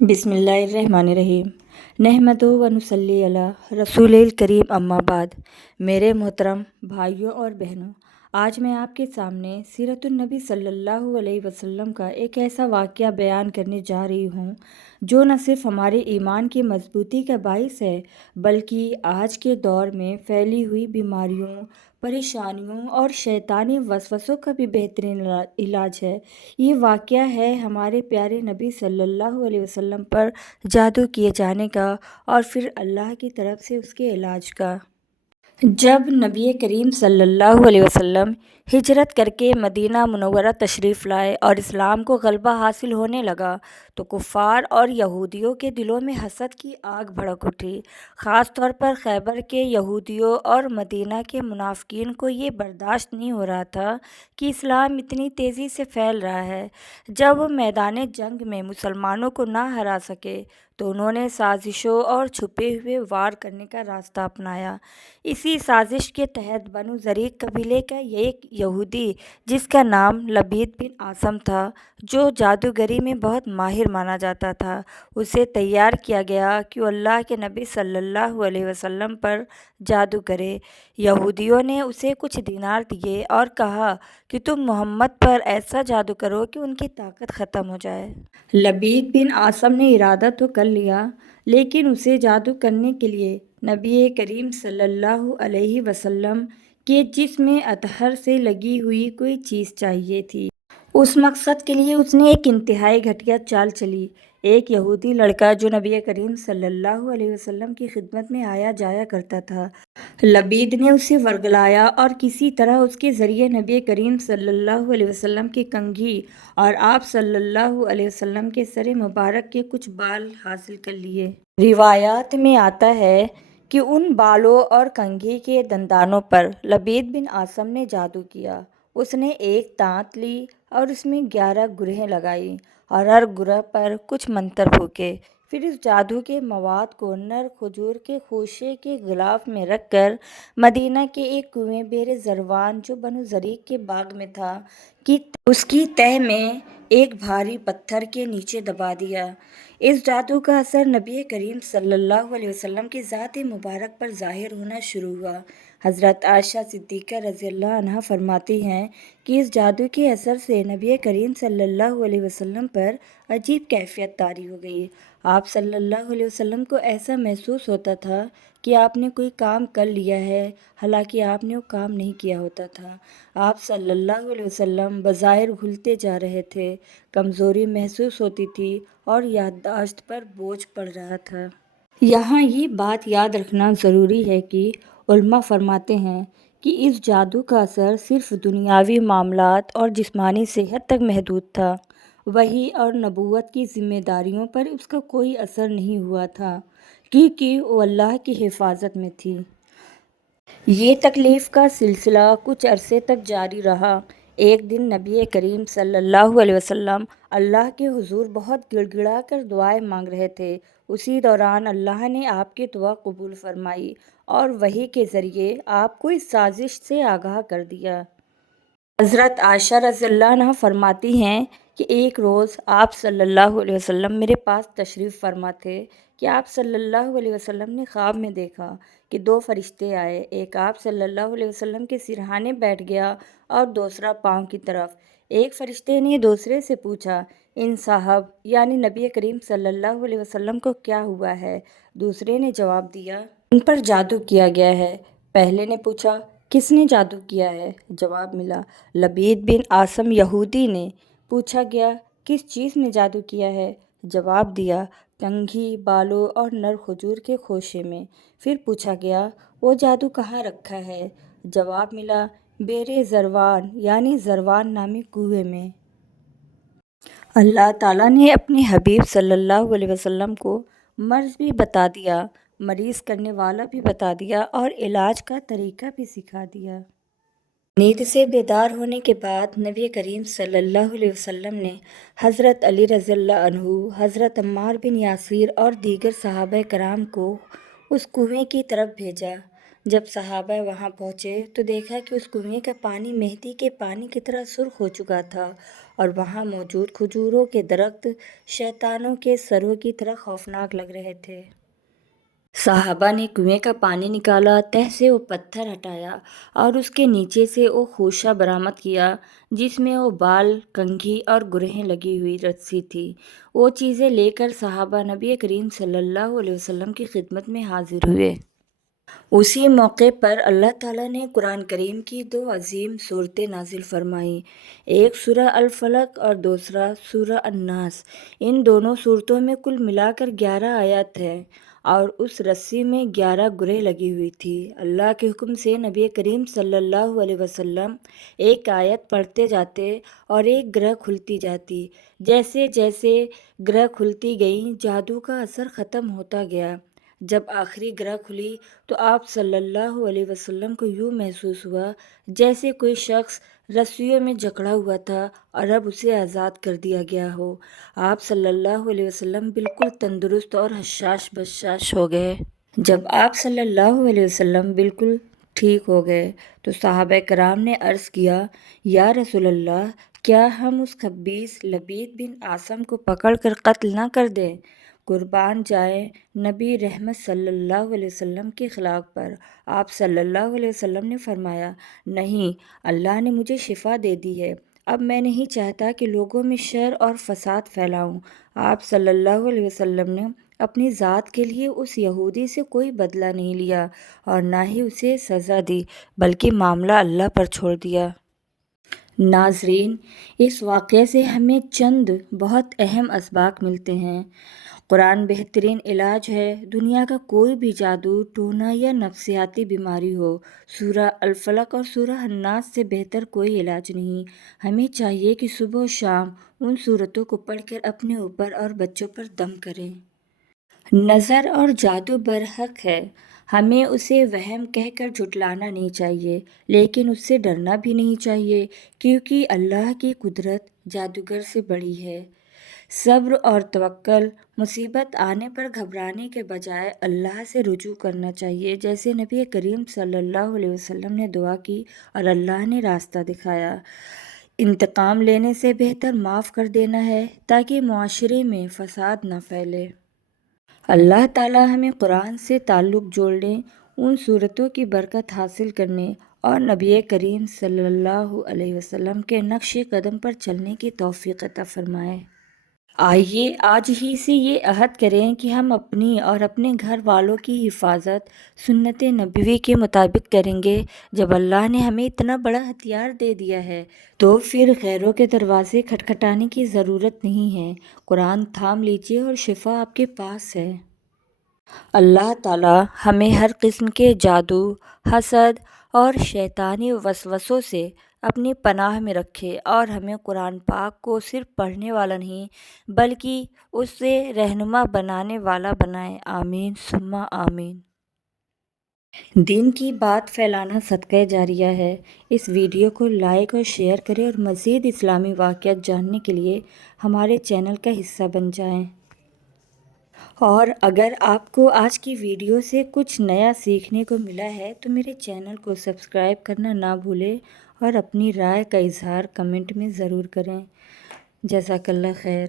بسم اللہ الرحمن الرحیم۔ نحمدہ و نصلی علی رسول الکریم، اما بعد۔ میرے محترم بھائیوں اور بہنوں، آج میں آپ کے سامنے سیرت النبی صلی اللہ علیہ وسلم کا ایک ایسا واقعہ بیان کرنے جا رہی ہوں جو نہ صرف ہمارے ایمان کی مضبوطی کا باعث ہے بلکہ آج کے دور میں پھیلی ہوئی بیماریوں، پریشانیوں اور شیطانی وسوسوں کا بھی بہترین علاج ہے۔ یہ واقعہ ہے ہمارے پیارے نبی صلی اللہ علیہ وسلم پر جادو کیے جانے کا اور پھر اللہ کی طرف سے اس کے علاج کا۔ جب نبی کریم صلی اللہ علیہ وسلم ہجرت کر کے مدینہ منورہ تشریف لائے اور اسلام کو غلبہ حاصل ہونے لگا تو کفار اور یہودیوں کے دلوں میں حسد کی آگ بھڑک اٹھی۔ خاص طور پر خیبر کے یہودیوں اور مدینہ کے منافقین کو یہ برداشت نہیں ہو رہا تھا کہ اسلام اتنی تیزی سے پھیل رہا ہے۔ جب وہ میدان جنگ میں مسلمانوں کو نہ ہرا سکے تو انہوں نے سازشوں اور چھپے ہوئے وار کرنے کا راستہ اپنایا۔ اسی سازش کے تحت بنو زریق قبیلے کا ایک یہودی جس کا نام لبید بن عاصم تھا، جو جادوگری میں بہت ماہر مانا جاتا تھا، اسے تیار کیا گیا کہ وہ اللہ کے نبی صلی اللہ علیہ وسلم پر جادو کرے۔ یہودیوں نے اسے کچھ دینار دیے اور کہا کہ تم محمد پر ایسا جادو کرو کہ ان کی طاقت ختم ہو جائے۔ لبید بن عاصم نے ارادہ تو کر لیا، لیکن اسے جادو کرنے کے لیے نبی کریم صلی اللہ علیہ وسلم کے جسم میں اطہر سے لگی ہوئی کوئی چیز چاہیے تھی۔ اس مقصد کے لیے اس نے ایک انتہائی گھٹیا چال چلی۔ ایک یہودی لڑکا جو نبی کریم صلی اللہ علیہ وسلم کی خدمت میں آیا جایا کرتا تھا، لبید نے اسے ورگلایا اور کسی طرح اس کے ذریعے نبی کریم صلی اللہ علیہ وسلم کی کنگھی اور آپ صلی اللہ علیہ وسلم کے سر مبارک کے کچھ بال حاصل کر لیے۔ روایات میں آتا ہے کہ ان بالوں اور کنگھی کے دندانوں پر لبید بن عاصم نے جادو کیا۔ اس نے ایک تانت لی اور اس میں 11 گرہیں لگائیں اور ہر گرہ پر کچھ منتر پھونکے۔ پھر اس جادو کے مواد کو نر کھجور کے خوشے کے غلاف میں رکھ کر مدینہ کے ایک کنویں بئر ذروان جو بنو زریق کے باغ میں تھا اس کی تہہ میں ایک بھاری پتھر کے نیچے دبا دیا۔ اس جادو کا اثر نبی کریم صلی اللہ علیہ وسلم کی ذات مبارک پر ظاہر ہونا شروع ہوا۔ حضرت عائشہ صدیقہ رضی اللہ عنہا فرماتی ہیں کہ اس جادو کے اثر سے نبی کریم صلی اللہ علیہ وسلم پر عجیب کیفیت طاری ہو گئی۔ آپ صلی اللہ علیہ وسلم کو ایسا محسوس ہوتا تھا کہ آپ نے کوئی کام کر لیا ہے، حالانکہ آپ نے وہ کام نہیں کیا ہوتا تھا۔ آپ صلی اللہ علیہ وسلم بظاہر گھلتے جا رہے تھے، کمزوری محسوس ہوتی تھی اور یادداشت پر بوجھ پڑ رہا تھا۔ یہاں یہ بات یاد رکھنا ضروری ہے کہ علماء فرماتے ہیں کہ اس جادو کا اثر صرف دنیاوی معاملات اور جسمانی صحت تک محدود تھا۔ وحی اور نبوت کی ذمہ داریوں پر اس کا کوئی اثر نہیں ہوا تھا، کیونکہ وہ اللہ کی حفاظت میں تھی۔ یہ تکلیف کا سلسلہ کچھ عرصے تک جاری رہا۔ ایک دن نبی کریم صلی اللہ علیہ وسلم اللہ کے حضور بہت گڑ گڑا کر دعائیں مانگ رہے تھے۔ اسی دوران اللہ نے آپ کی دعا قبول فرمائی اور وحی کے ذریعے آپ کو اس سازش سے آگاہ کر دیا۔ حضرت عائشہ رضی اللہ عنہا فرماتی ہیں کہ ایک روز آپ صلی اللہ علیہ وسلم میرے پاس تشریف فرما تھے کہ آپ صلی اللہ علیہ وسلم نے خواب میں دیکھا کہ 2 فرشتے آئے، ایک آپ صلی اللہ علیہ وسلم کے سرہانے بیٹھ گیا اور دوسرا پاؤں کی طرف۔ ایک فرشتے نے دوسرے سے پوچھا، ان صاحب یعنی نبی کریم صلی اللہ علیہ وسلم کو کیا ہوا ہے؟ دوسرے نے جواب دیا، ان پر جادو کیا گیا ہے۔ پہلے نے پوچھا، کس نے جادو کیا ہے؟ جواب ملا، لبید بن عاصم یہودی نے۔ پوچھا گیا، کس چیز میں جادو کیا ہے؟ جواب دیا، کنگھی، بالوں اور نر کھجور کے خوشے میں۔ پھر پوچھا گیا، وہ جادو کہاں رکھا ہے؟ جواب ملا، بئر ذروان یعنی ذروان نامی کنویں میں۔ اللہ تعالیٰ نے اپنے حبیب صلی اللہ علیہ وسلم کو مرض بھی بتا دیا، مریض کرنے والا بھی بتا دیا اور علاج کا طریقہ بھی سکھا دیا۔ نیند سے بیدار ہونے کے بعد نبی کریم صلی اللہ علیہ وسلم نے حضرت علی رضی اللہ عنہ، حضرت عمار بن یاسر اور دیگر صحابہ کرام کو اس کنویں کی طرف بھیجا۔ جب صحابہ وہاں پہنچے تو دیکھا کہ اس کنویں کا پانی مہندی کے پانی کی طرح سرخ ہو چکا تھا اور وہاں موجود کھجوروں کے درخت شیطانوں کے سروں کی طرح خوفناک لگ رہے تھے۔ صحابہ نے کنویں کا پانی نکالا، تہہ سے وہ پتھر ہٹایا اور اس کے نیچے سے وہ خوشہ برآمد کیا جس میں وہ بال، کنگھی اور گرہیں لگی ہوئی رسی تھی۔ وہ چیزیں لے کر صحابہ نبی کریم صلی اللہ علیہ وسلم کی خدمت میں حاضر ہوئے۔ اسی موقع پر اللہ تعالیٰ نے قرآن کریم کی 2 عظیم صورتیں نازل فرمائیں، ایک سورہ الفلق اور دوسرا سورہ الناس۔ ان دونوں صورتوں میں کل ملا کر 11 آیات ہیں اور اس رسی میں 11 گرہیں لگی ہوئی تھی۔ اللہ کے حکم سے نبی کریم صلی اللہ علیہ وسلم ایک آیت پڑھتے جاتے اور ایک گرہ کھلتی جاتی۔ جیسے جیسے گرہ کھلتی گئیں جادو کا اثر ختم ہوتا گیا۔ جب آخری گرہ کھلی تو آپ صلی اللہ علیہ وسلم کو یوں محسوس ہوا جیسے کوئی شخص رسیوں میں جکڑا ہوا تھا اور اب اسے آزاد کر دیا گیا ہو۔ آپ صلی اللہ علیہ وسلم بالکل تندرست اور حشاش بشاش ہو گئے۔ جب آپ صلی اللہ علیہ وسلم بالکل ٹھیک ہو گئے تو صحابہ کرام نے عرض کیا، یا رسول اللہ، کیا ہم اس خبیث لبید بن عاصم کو پکڑ کر قتل نہ کر دیں؟ قربان جائیں نبی رحمت صلی اللہ علیہ وسلم کے اخلاق پر۔ آپ صلی اللہ علیہ وسلم نے فرمایا، نہیں، اللہ نے مجھے شفا دے دی ہے، اب میں نہیں چاہتا کہ لوگوں میں شر اور فساد پھیلاؤں۔ آپ صلی اللہ علیہ وسلم نے اپنی ذات کے لیے اس یہودی سے کوئی بدلہ نہیں لیا اور نہ ہی اسے سزا دی، بلکہ معاملہ اللہ پر چھوڑ دیا۔ ناظرین، اس واقعے سے ہمیں چند بہت اہم اسباق ملتے ہیں۔ قرآن بہترین علاج ہے۔ دنیا کا کوئی بھی جادو ٹونا یا نفسیاتی بیماری ہو، سورہ الفلق اور سورہ الناس سے بہتر کوئی علاج نہیں۔ ہمیں چاہیے کہ صبح و شام ان سورتوں کو پڑھ کر اپنے اوپر اور بچوں پر دم کریں۔ نظر اور جادو برحق ہے، ہمیں اسے وہم کہہ کر جھٹلانا نہیں چاہیے، لیکن اس سے ڈرنا بھی نہیں چاہیے، کیونکہ اللہ کی قدرت جادوگر سے بڑی ہے۔ صبر اور توکل، مصیبت آنے پر گھبرانے کے بجائے اللہ سے رجوع کرنا چاہیے، جیسے نبی کریم صلی اللہ علیہ وسلم نے دعا کی اور اللہ نے راستہ دکھایا۔ انتقام لینے سے بہتر معاف کر دینا ہے تاکہ معاشرے میں فساد نہ پھیلے۔ اللہ تعالیٰ ہمیں قرآن سے تعلق جوڑنے، ان صورتوں کی برکت حاصل کرنے اور نبی کریم صلی اللہ علیہ وسلم کے نقش قدم پر چلنے کی توفیق عطا فرمائے۔ آئیے آج ہی سے یہ عہد کریں کہ ہم اپنی اور اپنے گھر والوں کی حفاظت سنت نبوی کے مطابق کریں گے۔ جب اللہ نے ہمیں اتنا بڑا ہتھیار دے دیا ہے تو پھر غیروں کے دروازے کھٹکھٹانے کی ضرورت نہیں ہے۔ قرآن تھام لیجیے اور شفا آپ کے پاس ہے۔ اللہ تعالیٰ ہمیں ہر قسم کے جادو، حسد اور شیطانی وسوسوں سے اپنی پناہ میں رکھے اور ہمیں قرآن پاک کو صرف پڑھنے والا نہیں بلکہ اسے رہنما بنانے والا بنائے۔ آمین ثم آمین۔ دین کی بات پھیلانا صدقہ جاریہ ہے۔ اس ویڈیو کو لائک اور شیئر کریں اور مزید اسلامی واقعات جاننے کے لیے ہمارے چینل کا حصہ بن جائیں۔ اور اگر آپ کو آج کی ویڈیو سے کچھ نیا سیکھنے کو ملا ہے تو میرے چینل کو سبسکرائب کرنا نہ بھولیں اور اپنی رائے کا اظہار کمنٹ میں ضرور کریں۔ جزاک اللہ خیر۔